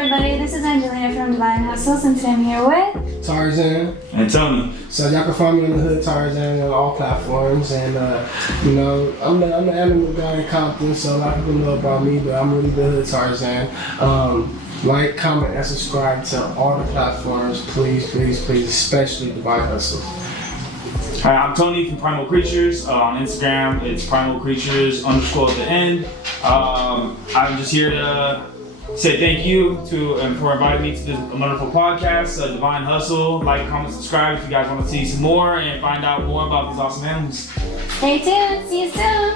everybody, this is Angelina from Divine Hustles, and today I'm here with Tarzan and Tony. So y'all can find me on the Hood Tarzan on all platforms, and you know, I'm the animal guy in Compton, so a lot of people know about me, but I'm really the Hood Tarzan. Like, comment, and subscribe to all the platforms, please, especially Divine Hustles. Hi, I'm Tony from Primal Creatures. On Instagram, it's Primal Creatures _ at the end. I'm just here to say thank you for inviting me to this wonderful podcast, Divine Hustle. Like, comment, subscribe if you guys want to see some more and find out more about these awesome animals. Stay tuned, see you soon.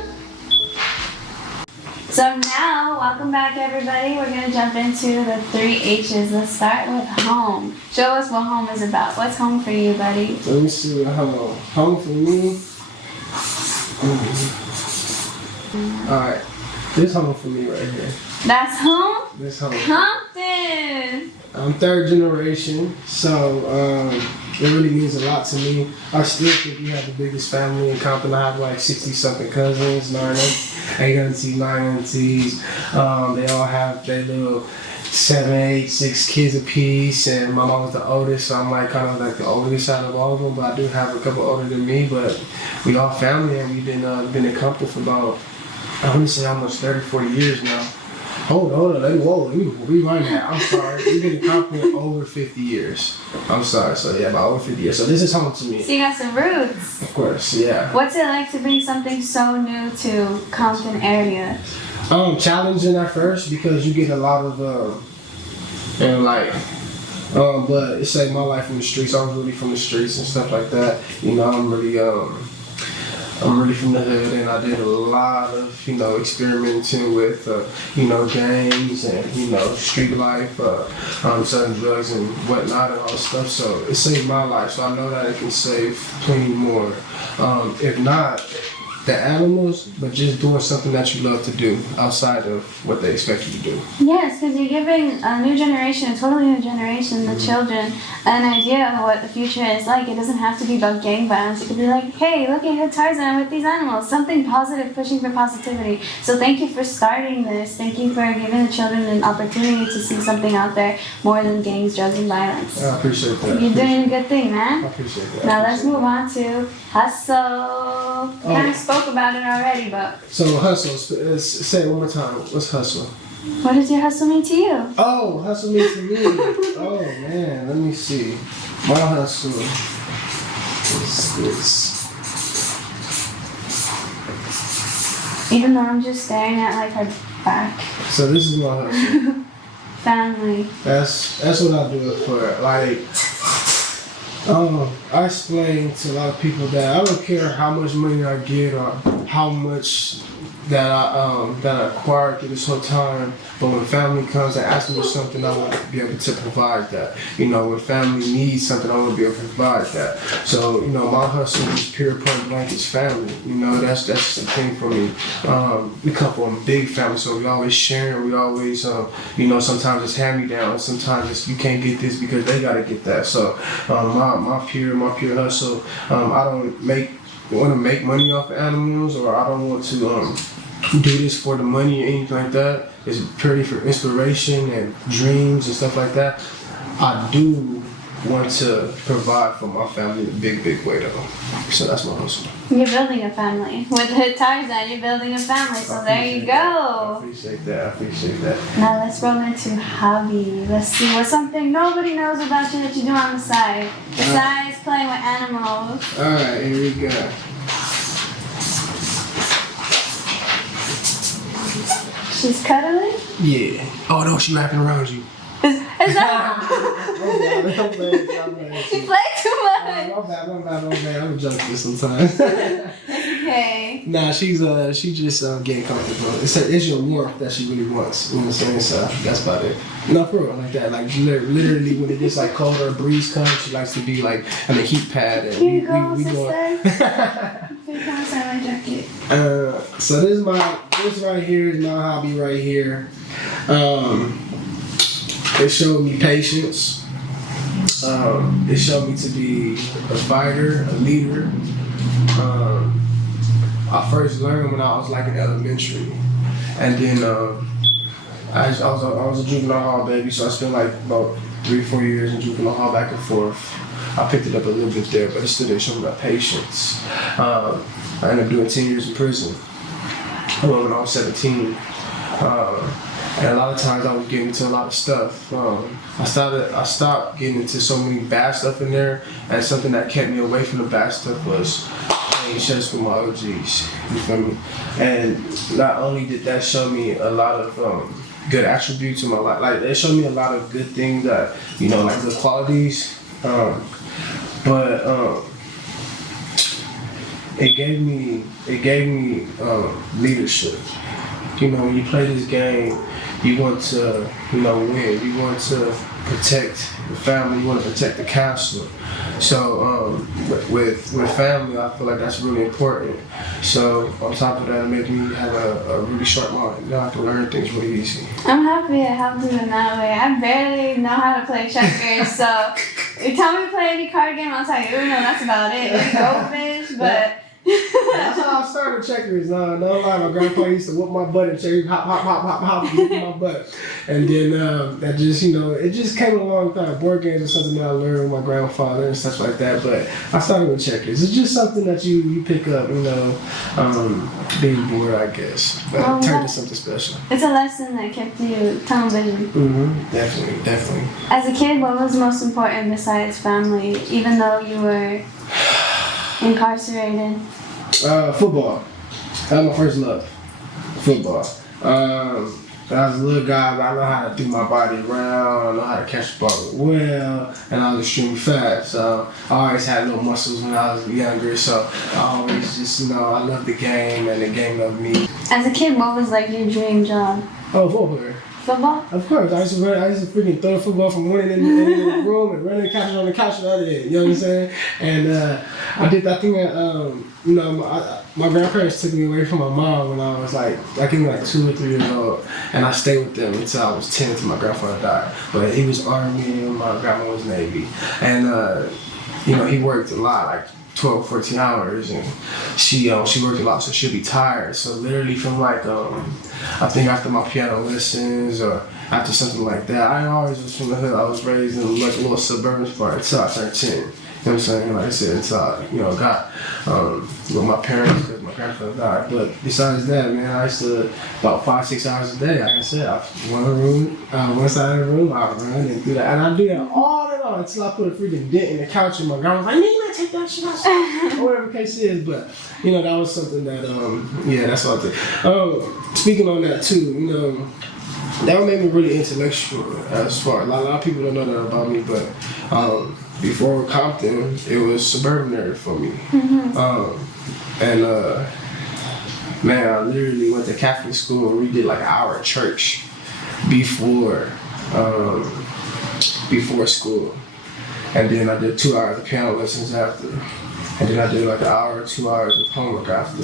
So now, welcome back everybody. We're going to jump into the 3 H's. Let's start with home. Show us what home is about. What's home for you, buddy? Let me see what home for me. Alright, this home for me right here. That's home? This home. Compton! I'm third generation, so it really means a lot to me. I still think we have the biggest family in Compton. I have like 60-something cousins, 8 aunties, 9 aunties. They all have their little 7, 8, 6 kids apiece, and my mom's the oldest, so I'm like kind of like the oldest out of all of them. But I do have a couple older than me. But we all family, and we've been in Compton for about, I want to say almost 30, 40 years now. Hold on, let me rewind that. I'm sorry. We've been in Compton over 50 years. I'm sorry, so yeah, about over 50 years. So this is home to me. So you got some roots. Of course, yeah. What's it like to bring something so new to Compton area? Challenging at first because you get a lot of, but it saved my life from the streets. I was really from the streets and stuff like that. You know, I'm really from the hood, and I did a lot of, experimenting with, gangs and, street life, selling drugs and whatnot and all that stuff. So it saved my life, so I know that it can save plenty more. If not the animals, but just doing something that you love to do outside of what they expect you to do. Yes, because you're giving a new generation, a totally new generation, the children, an idea of what the future is like. It doesn't have to be about gang violence. It could be like, hey, look at Tarzan with these animals. Something positive, pushing for positivity. So thank you for starting this. Thank you for giving the children an opportunity to see something out there more than gangs, drugs, and violence. I appreciate that. You're doing a good thing, man. I appreciate that. Now let's move on to hustle. Kind of spoke about it already, but... So hustle, say it one more time. What's hustle? What does your hustle mean to you? Oh, hustle means to me. Oh man, let me see. My hustle is this. Even though I'm just staring at like her back. So this is my hustle. Family. That's what I do it for. Like, I explain to a lot of people that I don't care how much money I get or how much that I acquired through this whole time, but when family comes and asks me for something, I want to be able to provide that. When family needs something, I want to be able to provide that. So, my hustle is pure point blank, it's family. That's the thing for me. We come from a big family, so we always sharing, we always, sometimes it's hand-me-down, sometimes you can't get this because they got to get that. So, my pure hustle, I don't want to make money off of animals, or I don't want to do this for the money or anything like that. It's purely for inspiration and dreams and stuff like that. I do want to provide for my family in a big way though. So that's my hustle. You're building a family. With HoodTarzan, you're building a family, so there you go. I appreciate that. Now let's roll into hobby. Let's see what's something nobody knows about you that you do on the side. Besides playing with animals. Alright, here we go. She's cuddling? Yeah. Oh no, she wrapping around you. Is that? She played too much. My bad. I'm a junkie sometimes. Okay. Nah, she just getting comfortable. It's your warmth that she really wants. You know what I'm saying? So that's about it. No, for real, like that. Like literally, when it gets like cold or a breeze comes, she likes to be like on the heat pad. And Here you go, we sister. Here comes my jacket. So this right here is my hobby right here. It showed me patience. It showed me to be a fighter, a leader. I first learned when I was like in elementary, and then I was a juvenile hall baby, so I spent like about 3-4 years in juvenile hall back and forth. I picked it up a little bit there, but it still didn't show me my patience. I ended up doing 10 years in prison when I was 17. And a lot of times I was getting into a lot of stuff. I stopped getting into so many bad stuff in there, and something that kept me away from the bad stuff was playing chess with my OGs. You feel me? And not only did that show me a lot of good attributes in my life, like it showed me a lot of good things that, you know, like good qualities. But it gave me leadership. You know, when you play this game, you want to, you know, win. You want to protect the family. You want to protect the castle. So with family, I feel like that's really important. So on top of that, it made me have a really sharp mind. You know, I can learn things really easy. I'm happy it helped you in that way. I barely know how to play checkers, so you tell me to play any card game, I'll tell you, Uno, that's about it. Maybe Goldfish, but... That's how I started checkers. No lie, my grandpa used to whoop my butt and checkers, hop, hop, hop, hop, hop, whoop my butt. And then that just, you know, it just came along kind of board games or something that I learned with my grandfather and stuff like that. But I started with checkers. It's just something that you pick up, you know, being bored, I guess. But it turned into something special. It's a lesson that kept you tunnel vision. Mm-hmm. Definitely. As a kid, what was most important besides family, even though you were incarcerated? Football. That was my first love. Football. I was a little guy, but I know how to do my body around. I know how to catch the ball well, and I was extremely fast. So I always had little muscles when I was younger. So I always just, you know, I loved the game, and the game loved me. As a kid, what was like your dream job? Oh, football player. Football? Of course. I used to freaking throw the football from one end in the room and run the couch on the couch the other end. You know what I'm saying? And I did that thing that, you know, my grandparents took me away from my mom when I was like 2 or 3 years old. And I stayed with them until I was 10 until my grandfather died. But he was Army and my grandma was Navy. And, you know, he worked a lot, like 12, 14 hours, and she worked a lot, so she'll be tired. So literally from like I think after my piano lessons or after something like that, I always was from the hood. I was raised in like a little suburban part until I turned 10. You know what I'm saying? Like I said, until I, you know, got with my parents because my grandfather died. But besides that, man, I used to about 5-6 hours a day. Like I said, one side of the room, I would run and do that, and I do that all day long until I put a freaking dent in the couch, and my grandma was like, "Man, you gotta take that shit outside," or whatever the case is. But you know, that was something that yeah, that's all I did. Speaking on that too, you know, that made me really intellectual as far. A lot of people don't know that about me, but before Compton, it was suburban area for me. Mm-hmm. Man, I literally went to Catholic school and we did like an hour at church before school, and then I did 2 hours of piano lessons after, and then I did like an hour or 2 hours of homework after,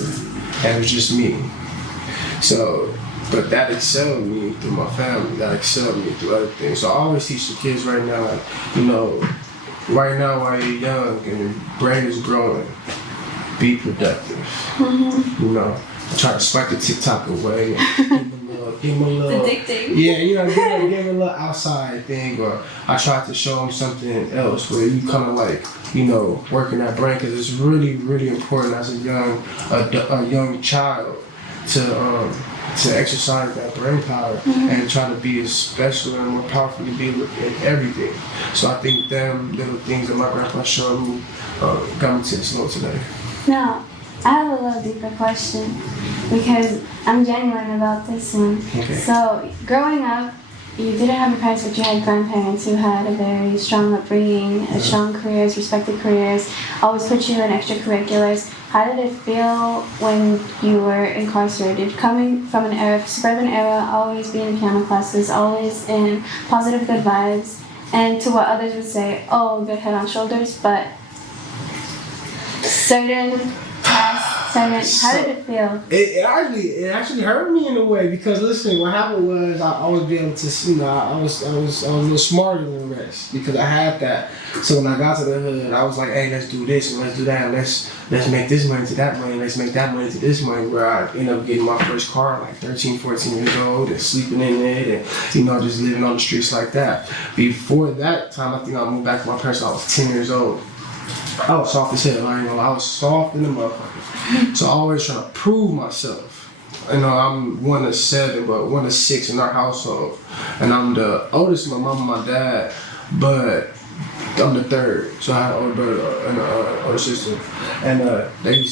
and it was just me. So. But that excelled me through my family, that excelled me through other things. So I always teach the kids right now, like, you know, right now while you're young and your brain is growing, be productive. Mm-hmm. You know, try to swipe the TikTok away, give them a little, addicting. Yeah, you know, give them a little outside thing, or I try to show them something else where you kind of like, you know, working that brain, because it's really, really important as a young child to exercise that brain power, mm-hmm. and try to be as special and more powerful to be in everything. So I think them little things that my grandpa showed me got me to this level today. Now, I have a little deeper question because I'm genuine about this one. Okay. So, growing up, you didn't have your parents, but you had grandparents who had a very strong upbringing, strong careers, respected careers, always put you in extracurriculars. How did it feel when you were incarcerated? Coming from an suburban era, always being in piano classes, always in positive, good vibes, and to what others would say, oh, good head on shoulders, but certain tests, So how did it feel? It actually hurt me in a way because listen, what happened was I always be able to, I was a little smarter than the rest because I had that. So when I got to the hood, I was like, hey, let's do this and let's do that. Let's make this money to that money. Let's make that money to this money. Where I ended up getting my first car like 13, 14 years old and sleeping in it and just living on the streets like that. Before that time, I think I moved back to my parents when I was 10 years old. I was soft as hell. I was soft in the motherfucker. So I always trying to prove myself. I'm one of 7, but one of 6 in our household. And I'm the oldest of my mom and my dad, but I'm the 3rd. So I had an older brother and an older sister. And they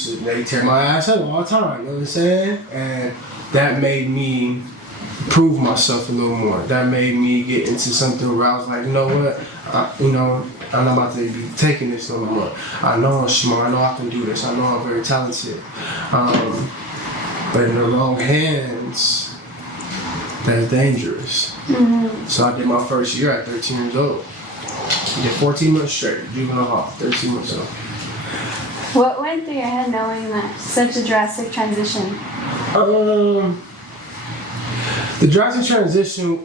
tear my ass up all the time, you know what I'm saying? And that made me prove myself a little more. That made me get into something where I was like, you know what? I'm not about to be taking this no more. I know I'm smart. I know I can do this. I know I'm very talented. But in the wrong hands, that's dangerous. Mm-hmm. So I did my first year at 13 years old. I did 14 months straight, juvenile hall, 13 months old. What went through your head knowing that such a drastic transition? The drastic transition,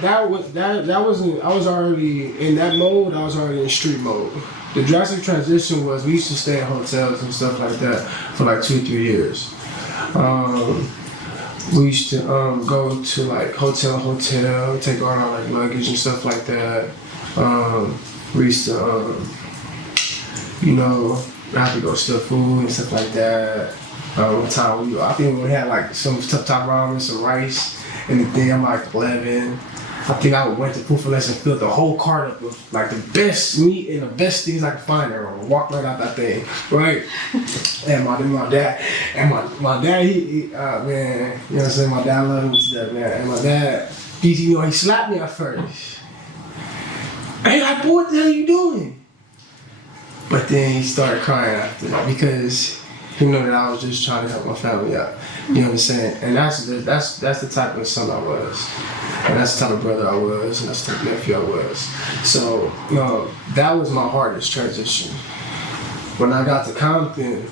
that wasn't. I was already in that mode. I was already in street mode. The drastic transition was we used to stay in hotels and stuff like that for like 2-3 years. We used to go to like hotel, take all our like luggage and stuff like that. We used to, have to go steal food and stuff like that. One time I think we had like some top ramen, some rice. And the thing, I'm like 11. I think I went to Food for Less and filled the whole cart up with like the best meat and the best things I could find there. I walked right out that thing, right? And my dad, he man, you know what I'm saying? My dad loved me to that, man. And my dad, he slapped me at first. Hey, like, boy, what the hell are you doing? But then he started crying after that because he knew that I was just trying to help my family out. You know what I'm saying? And that's the type of son I was. And that's the type of brother I was, and that's the type of nephew I was. So, that was my hardest transition. When I got to Compton,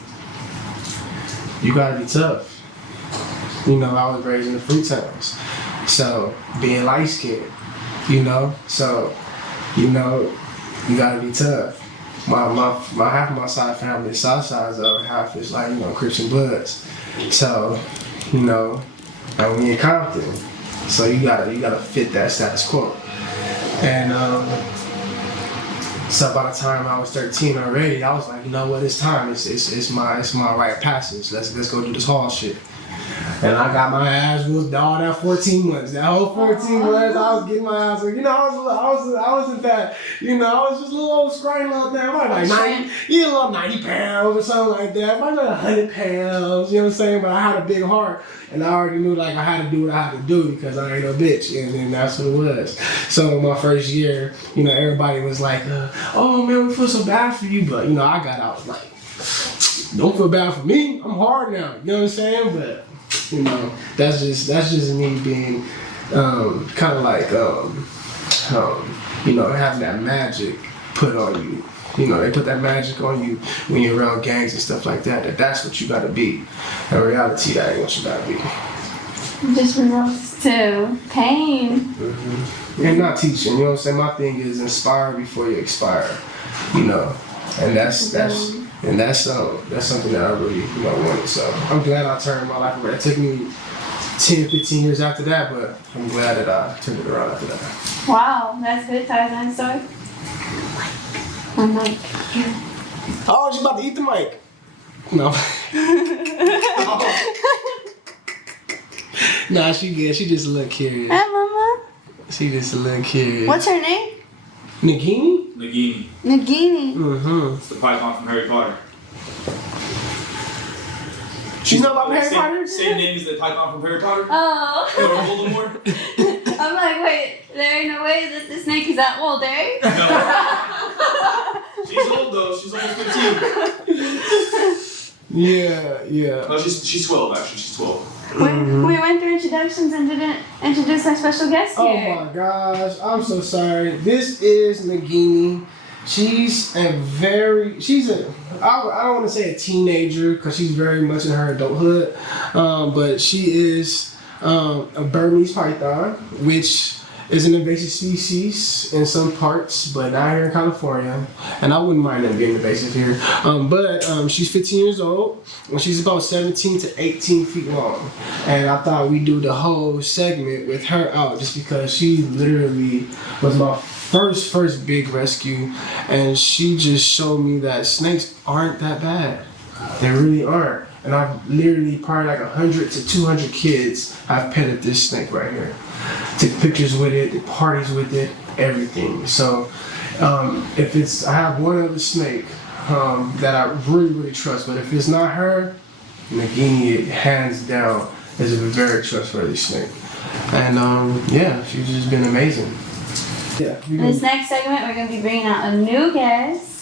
you gotta be tough. I was raised in the fruit towns. So, being light-skinned, you gotta be tough. My half of my side family is south side, so half is like, Christian Bloods. So, and we in Compton. So you gotta fit that status quo. And so by the time I was 13 already, I was like, you know what, it's time. It's my rite of passage. Let's go do this hall shit. And I got my ass whooped all that 14 months. That whole 14 months, I was getting my ass whooped. I wasn't that, I was just a little old scrawny little thing. I was like 90 pounds or something like that. I was like 100 pounds, you know what I'm saying? But I had a big heart. And I already knew like I had to do what I had to do because I ain't no bitch. And then that's what it was. So my first year, everybody was like, oh man, we feel so bad for you. But, I got out like, don't feel bad for me. I'm hard now. You know what I'm saying? But, that's just me being kind of like, having that magic put on you. They put that magic on you when you're around gangs and stuff like that, that's what you gotta be. In reality, that ain't what you gotta be. It just results to pain. Mm-hmm. And not teaching, you know what I'm saying? My thing is inspire before you expire, and that's something that I really, wanted. So I'm glad I turned my life around. It took me 10, 15 years after that, but I'm glad that I turned it around after that. Wow, that's HoodTarzan story. My mic. Oh, she's about to eat the mic. No. Nah, she good. She just a little curious. Hi, Mama. She just a little curious. What's her name? Nagini? Nagini. Mm-hmm. It's the python from Harry Potter. She's not about Harry Potter? Same name as the python from Harry Potter? Oh. Or Voldemort? I'm like, wait, there ain't no way that the snake is that old, eh? No. She's old though. She's almost 15. Yeah. No, she's 12 actually. She's 12. We went through introductions and didn't introduce our special guest here. Oh my gosh, I'm so sorry. This is Nagini. She's a I don't want to say a teenager because she's very much in her adulthood, but she is a Burmese python, which is an invasive species in some parts, but not here in California. And I wouldn't mind them being invasive here. But she's 15 years old, and she's about 17 to 18 feet long. And I thought we'd do the whole segment with her out, just because she literally was my first big rescue, and she just showed me that snakes aren't that bad. They really aren't. And I've literally probably like 100 to 200 kids I've petted this snake right here. Took pictures with it, did parties with it, everything. So I have one other snake that I really trust, but if it's not her, Nagini, hands down, is a very trustworthy snake. And yeah, she's just been amazing. Yeah. In this next segment, we're going to be bringing out a new guest.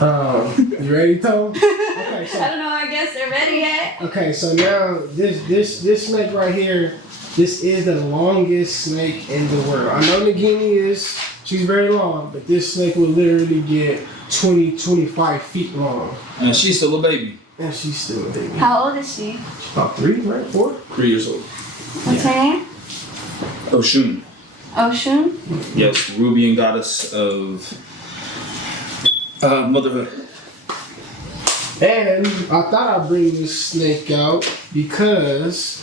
You ready, Tom? Okay, so I don't know, I guess they're ready yet. okay, so now this snake right here, this is the longest snake in the world. I know Nagini she's very long, but this snake will literally get 25 feet long. And she's still a baby. And she's still a baby. How old is she? She's about 3, right? 4? 3 years old. What's her name? Oshun. Oshun? Yes, Ruby and goddess of motherhood. And I thought I'd bring this snake out because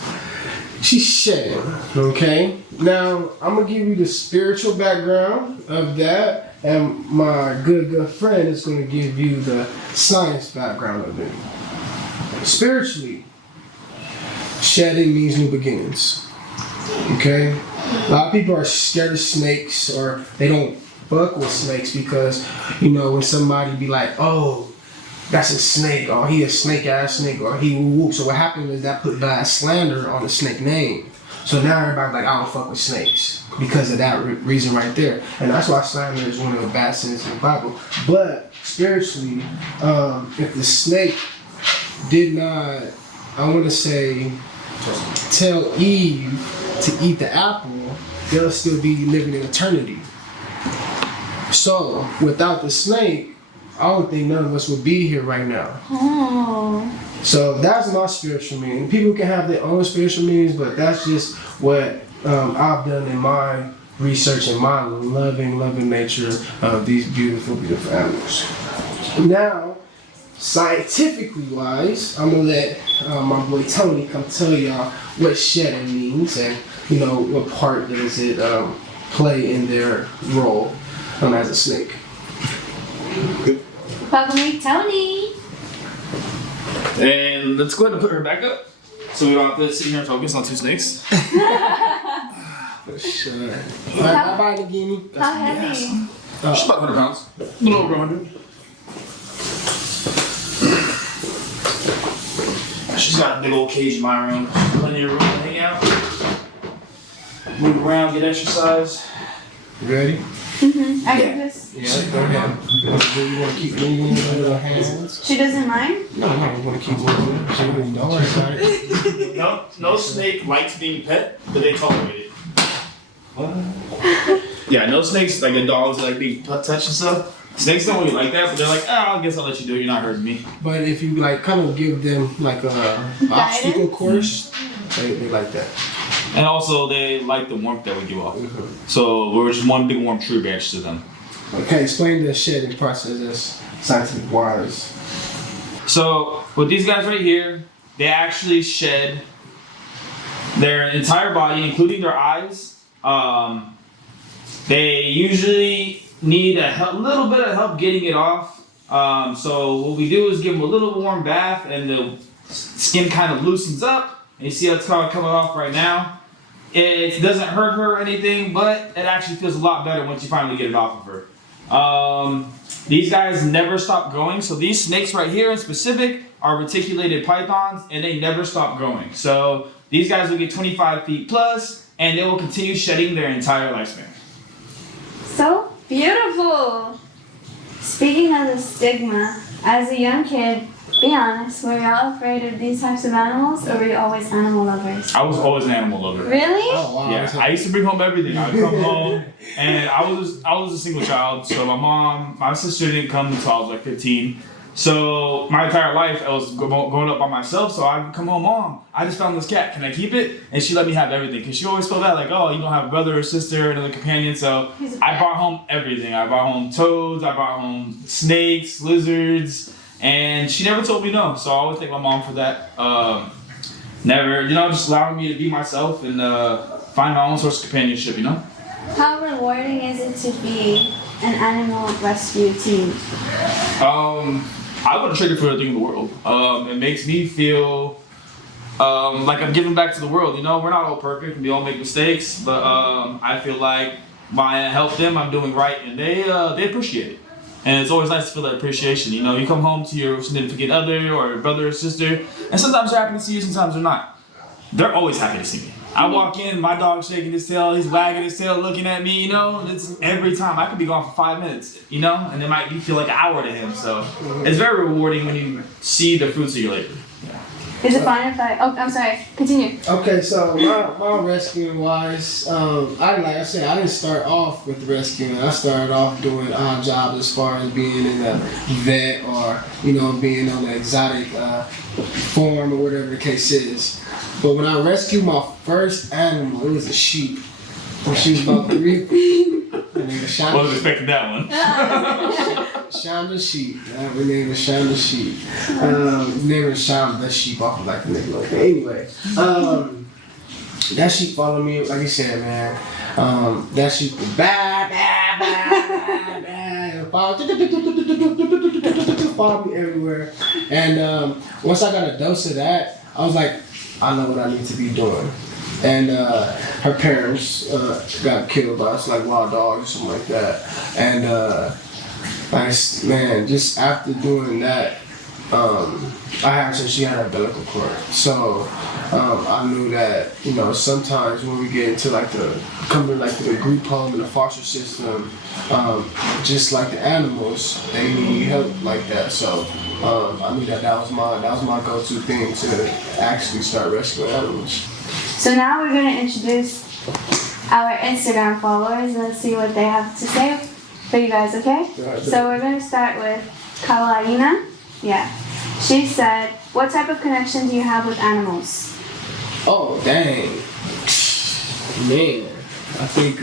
she's shedding, okay? Now, I'm going to give you the spiritual background of that, and my good friend is going to give you the science background of it. Spiritually, shedding means new beginnings, okay? A lot of people are scared of snakes, or they don't fuck with snakes because, when somebody be like, oh, that's a snake, or he a snake-ass snake, or he woo-woo. So what happened is that put bad slander on the snake name. So now everybody's like, I don't fuck with snakes because of that reason right there. And that's why slander is one of the bad sins in the Bible. But spiritually, if the snake did not, I want to say, tell Eve to eat the apple, they'll still be living in eternity. So without the snake, I don't think none of us would be here right now. Oh. So that's my spiritual meaning. People can have their own spiritual meanings, but that's just what I've done in my research and my loving nature of these beautiful animals. Now, scientifically wise, I'm gonna let my boy Tony come tell y'all what shedding means and what part does it play in their role as a snake. Welcome to Tony. And let's go ahead and put her back up so we don't have to sit here and focus on 2 snakes. For sure. Bye-bye, Nagini. How heavy? She's about 100 pounds. A little over 100. She's got a big old cage in my room. Plenty of room to hang out. Move around, get exercise. You ready? Mm-hmm. I do this. Yeah, go ahead. You want to keep moving with your hands? She doesn't mind? No, you want to keep moving. She really don't worry about it. No snake likes being pet, but they tolerate it. What? Yeah, no snakes, like the dogs like being touched and stuff. Snakes don't really like that, but they're like, I guess I'll let you do it. You're not hurting me. But if you kind of give them like a obstacle course, they like that. And also, they like the warmth that we give off. Mm-hmm. So we're just one big warm tree branch to them. Okay, explain the shedding process as scientific wise. So with these guys right here, they actually shed their entire body, including their eyes. They usually need a little bit of help getting it off. So what we do is give them a little warm bath, and the skin kind of loosens up. And you see how it's kind of coming off right now. It doesn't hurt her or anything, but it actually feels a lot better once you finally get it off of her. These guys never stop growing. So these snakes right here in specific are reticulated pythons, and they never stop growing. So these guys will get 25 feet plus, and they will continue shedding their entire lifespan. So beautiful. Speaking of the stigma, as a young kid, Be honest, were y'all afraid of these types of animals, or were you always animal lovers? I was always an animal lover. Really? Oh wow. Yeah, I used to bring home everything. I'd come home, and I was a single child, so my sister didn't come until I was like 15. So my entire life I was growing up by myself. So I'd come home, Mom, I just found this cat. Can I keep it? And she let me have everything because she always felt that like, oh, you don't have a brother or sister, another companion. So I brought home everything. I brought home toads. I brought home snakes, lizards, and she never told me no. So I always thank my mom for that. Never, just allowing me to be myself and find my own source of companionship. How rewarding is it to be an animal rescue team? I wouldn't trade it for anything in the world. It makes me feel like I'm giving back to the world. We're not all perfect. We all make mistakes, but I feel like by help them, I'm doing right, and they appreciate it. And it's always nice to feel that appreciation. You come home to your significant other or your brother or sister, and sometimes they're happy to see you, sometimes they're not. They're always happy to see me. I walk in, my dog's shaking his tail, he's wagging his tail, looking at me, and it's every time. I could be gone for 5 minutes, and it might feel like an hour to him. So it's very rewarding when you see the fruits of your labor. Is it fine if I'm sorry, continue. Okay, so my rescuing wise, I didn't start off with rescuing. I started off doing odd jobs as far as being in a vet or being on the exotic farm or whatever the case is. But when I rescued my first animal, it was a sheep. When she was about 3. Wasn't expecting that one. Shonda Sheep. We named her Shonda Sheep. Named her Shonda the Sheep off of like the nigga like that. Anyway, that sheep followed me, like you said, man. That sheep was bad, followed me everywhere. And once I got a dose of that, I was like, I know what I need to be doing. And her parents got killed by like wild dogs or something like that. And just after doing that, I had she had a umbilical cord. So I knew that sometimes when we get into the group home and the foster system, just like the animals, they need help like that. So I knew that was my go-to thing to actually start rescuing animals. So now we're going to introduce our Instagram followers. Let's see what they have to say for you guys, okay? So we're going to start with Kawaina. Yeah. She said, what type of connection do you have with animals? Oh, dang. Man, I think,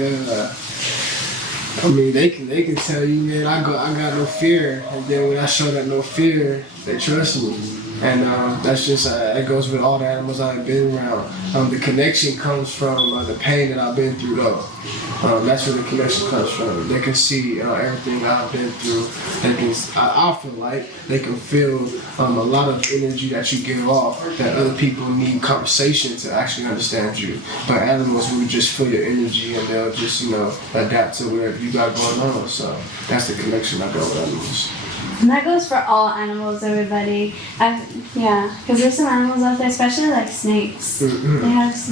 they can tell you, man, I got no fear. And then when I show that no fear, they trust me. And that's just, it goes with all the animals I've been around. The connection comes from the pain that I've been through, though. That's where the connection comes from. They can see everything I've been through. I feel like they can feel a lot of energy that you give off that other people need conversation to actually understand you. But animals will just feel your energy and they'll just, adapt to whatever you got going on. So that's the connection I got with animals. And that goes for all animals, everybody. Because there's some animals out there, especially like snakes. Mm-hmm.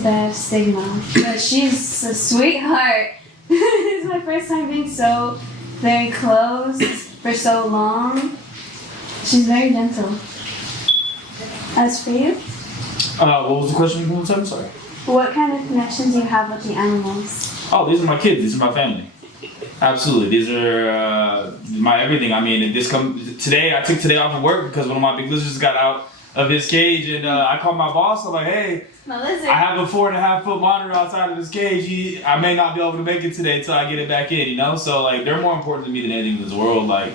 They have stigma. But she's a sweetheart. It's my first time being so very close for so long. She's very gentle. As for you? What was the question one more time? Sorry. What kind of connections do you have with the animals? Oh, these are my kids. These are my family. Absolutely, these are my everything. I mean, today. I took today off of work because one of my big lizards got out of his cage, and I called my boss. I'm like, "Hey, I have a 4.5 foot monitor outside of his cage. I may not be able to make it today until I get it back in." So like, they're more important to me than anything in this world. Like,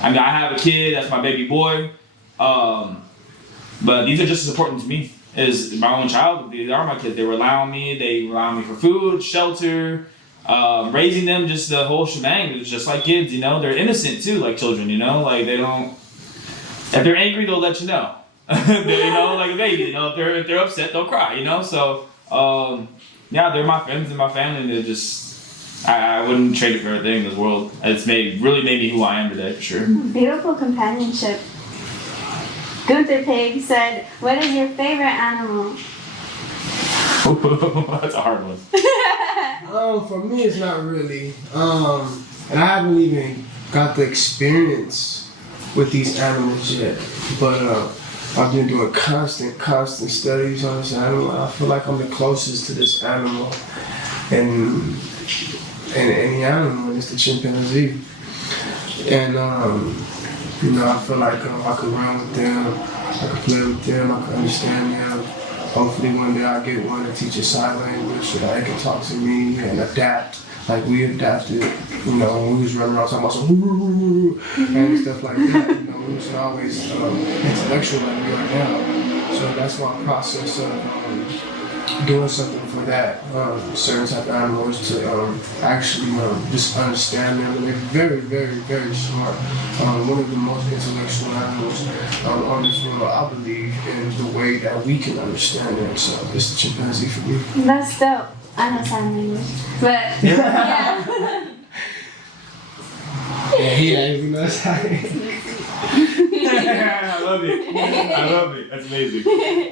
I have a kid. That's my baby boy. But these are just as important to me as my own child. These are my kids. They rely on me. They rely on me for food, shelter. Raising them, just the whole shebang. It's just like kids, they're innocent too, like children, like they don't, if they're angry, they'll let you know. Like a baby, if they're upset, they'll cry, so, they're my friends and my family, and they're just, I wouldn't trade it for anything in this world. It's really made me who I am today, for sure. Beautiful companionship. Gunther Pig said, what is your favorite animal? That's a hard one. For me, it's not really. And I haven't even got the experience with these animals yet, but I've been doing constant studies on this animal. I feel like I'm the closest to this animal, and any animal, and it's the chimpanzee. And you know, I feel like I can run with them, I can play with them, I can understand them. Hopefully one day I'll get one to teach a sign language so that they can talk to me and adapt. Like we adapted, you know, when we was running around talking about some and stuff like that. You know, we wasn't always intellectual like we are now. So that's my process of doing something for that certain type of animals to actually just understand them. And they're very, very, very smart. One of the most intellectual animals on this world, I believe, in the way that we can understand them. So it's the chimpanzee for me. That's dope. I know sign language, but yeah. Yeah, he ain't even know sign. I love it. That's amazing.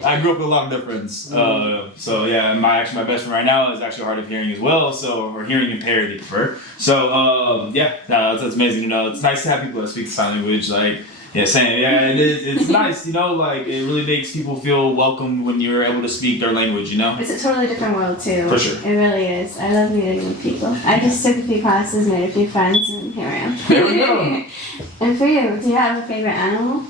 I grew up with a lot of difference. So yeah, my best friend right now is actually hard of hearing as well. So, or hearing impaired, you prefer. So that's amazing to know. It's nice to have people that speak the sign language. Like, yeah, saying, yeah, it's nice, you know, like it really makes people feel welcome when you're able to speak their language, you know? It's a totally different world too. For sure. It really is. I love meeting new people. I just took a few classes, made a few friends, and here I am. There we go. And for you, do you have a favorite animal?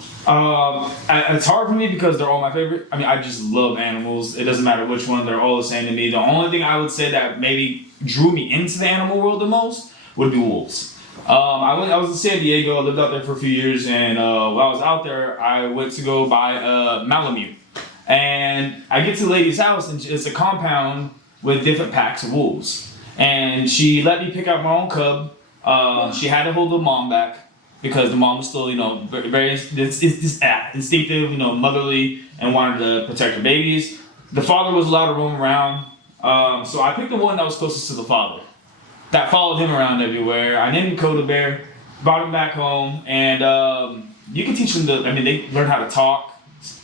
It's hard for me because they're all my favorite. I mean, I just love animals. It doesn't matter which one, they're all the same to me. The only thing I would say that maybe drew me into the animal world the most would be wolves. I was in San Diego. I lived out there for a few years, and while I was out there, I went to go buy a Malamute. And I get to the lady's house, and it's a compound with different packs of wolves. And she let me pick out my own cub. She had to hold the mom back because the mom was still, you know, very instinctive, you know, motherly, and wanted to protect her babies. The father was allowed to roam around, so I picked the one that was closest to the father. That followed him around everywhere. I named him Coda Bear, brought him back home, and you can teach them they learn how to talk.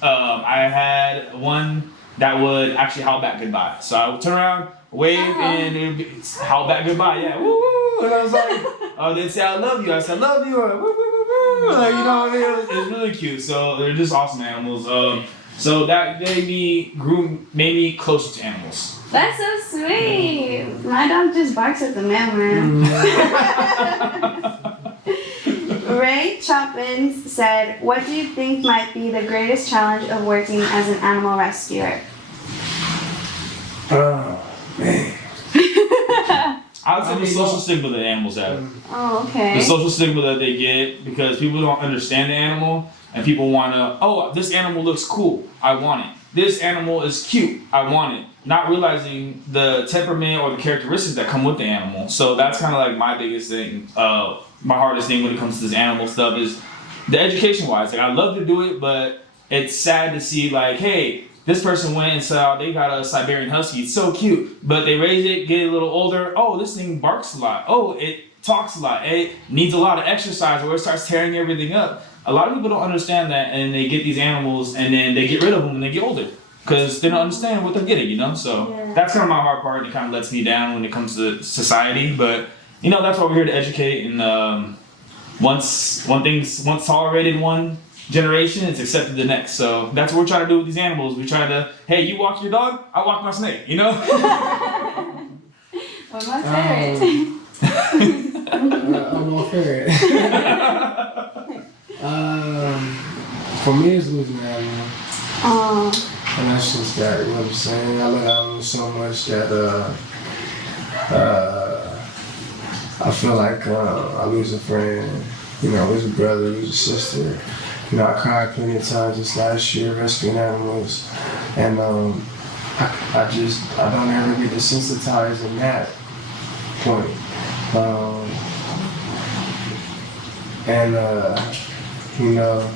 I had one that would actually howl back goodbye. So I would turn around, wave, and it would be, howl back goodbye, yeah, woo! And I was like, they'd say, I love you. I said, I love you, or woo, woo, woo, woo. Like, you know, it was really cute. So they're just awesome animals. So that made me closer to animals. That's so sweet. My dog just barks at the mailman. Ray Choppins said, what do you think might be the greatest challenge of working as an animal rescuer? Oh, man. I would say the social stigma that animals have. Oh, okay. The social stigma that they get because people don't understand the animal and people want to, this animal looks cool, I want it. This animal is cute, I want it. Not realizing the temperament or the characteristics that come with the animal. So that's kind of like my biggest thing, my hardest thing when it comes to this animal stuff is the education wise. Like I love to do it, but it's sad to see like, hey, this person went and saw they got a Siberian Husky, it's so cute, but they raise it, get a little older, oh, this thing barks a lot, oh, it talks a lot, it needs a lot of exercise or it starts tearing everything up. A lot of people don't understand that and they get these animals and then they get rid of them when they get older because they don't understand what they're getting, you know? So that's kind of my hard part and it kind of lets me down when it comes to society, but you know, that's why we're here to educate and once tolerated one generation, it's accepted the next. So that's what we're trying to do with these animals. We're trying to, hey, you walk your dog, I walk my snake, you know? Well, my favorite. I'm my favorite. For me, it's losing an animal. And that's just that, you know what I'm saying? I love animals so much that I feel like I lose a friend, you know, lose a brother, lose a sister. You know, I cried plenty of times this last year rescuing animals, and I don't ever get desensitized in that point. You know,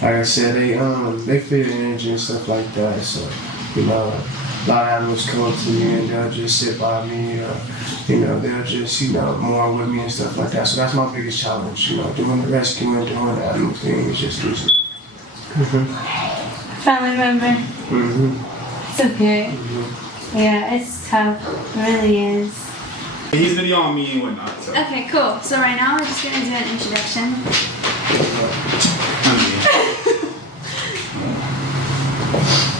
like I said, they feel the energy and stuff like that. So, you know, a lot of animals come up to me and they'll just sit by me, or, you know, they'll just, you know, mourn with me and stuff like that. So that's my biggest challenge, you know, doing the rescuing, doing the animal thing is just losing. Family member. It's okay. Yeah, it's tough. It really is. He's videoing me and whatnot. So. Okay, cool. So right now we're just gonna do an introduction.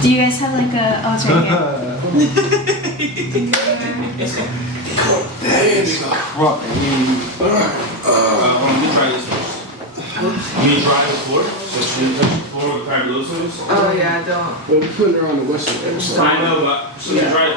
Do you guys have like a? Oh, it's right here. There you go. Let me try this first. You need to try the floor? So she didn't touch the floor with fabulosos? Oh yeah, I don't. We're putting her on the Western episode. I know, but she didn't try it.